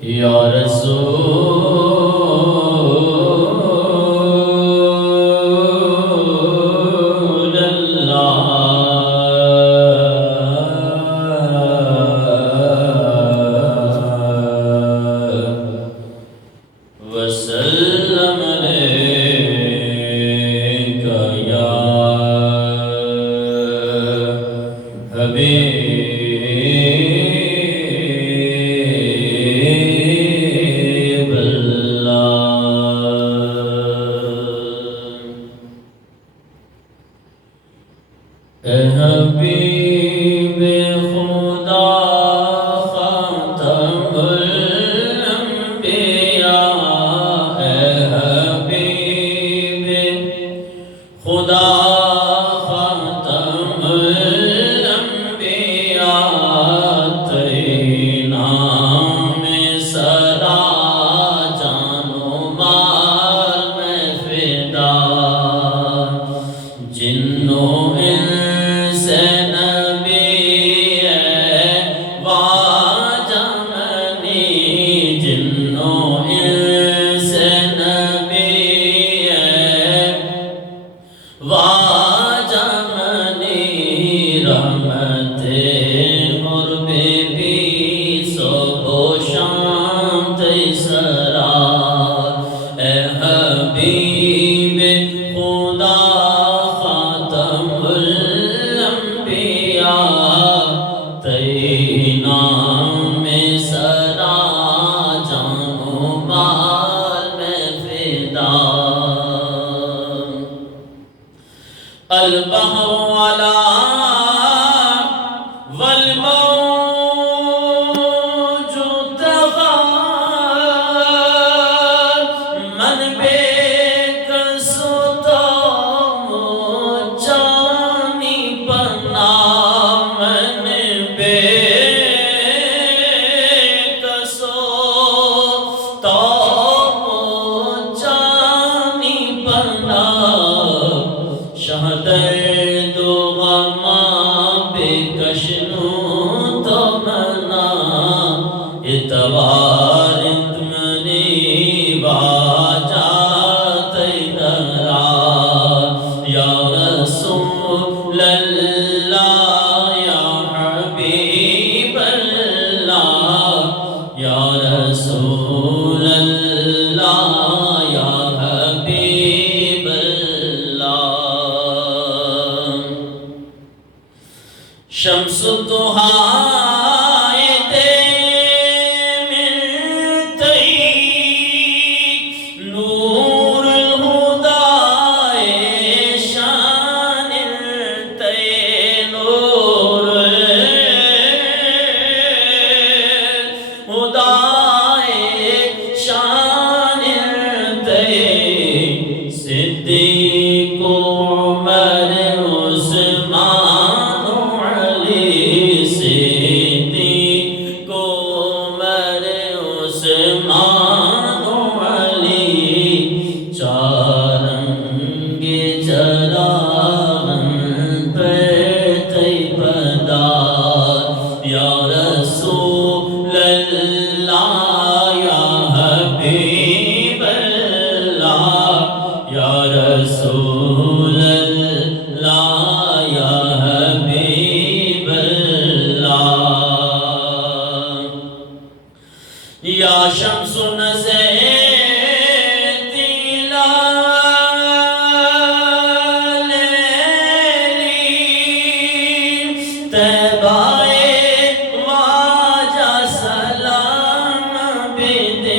یا رسول اللہ وسلم علیک یا حبیب اے حبیب خدا خاتم الانبیاء اے حبیب خدا خاتم الانبیاء تیرے نام صدا جان و مال میں فدا جنوں سے نبی ہے واجہ منی جنوں سے نبی ہے واجہ منی رحمت غرب بھی صبح و شام تیسرا اے حبیب خدا خاتم الانبیاء تیرے نام صدا جان و مال میں فدا البحر والا والموج تغار من بے کس و تام و جانی بنا من بے کس و تام و جانی بنا شہدرد و غما بے کشنو تو منا اتوار تمنی باجا تیدرا یا رسول اللہ یا حبیب اللہ یا رسول اللہ یا حبیب اللہ شمس الضحی ملتی نور الہدی شان تی نور الہدی شان تی صدیق عمر عثمان صدیق عمر عثمان علی چارنگ چراغن پر تیبدار یا رسول اللہ یا حبیب اللہ یا رسول اللہ یا حبیب اللہ یا شمس نزیتی لیلی تیبائے واجہ سلام بدے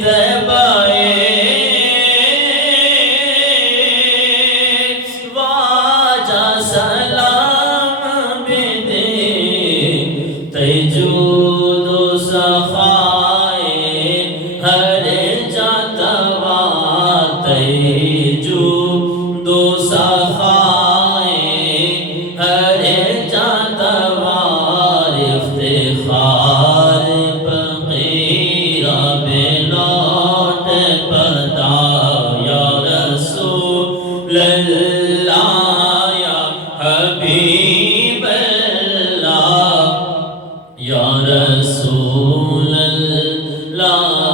تیبائے واجہ سلام بدے تیجود و سخائے ہر جاتوا تیجود و سخائے ہر جاتوا افتخار فقیرہ بلوٹ پدا یا رسول اللہ یا حبیب اللہ یا رسول اللہ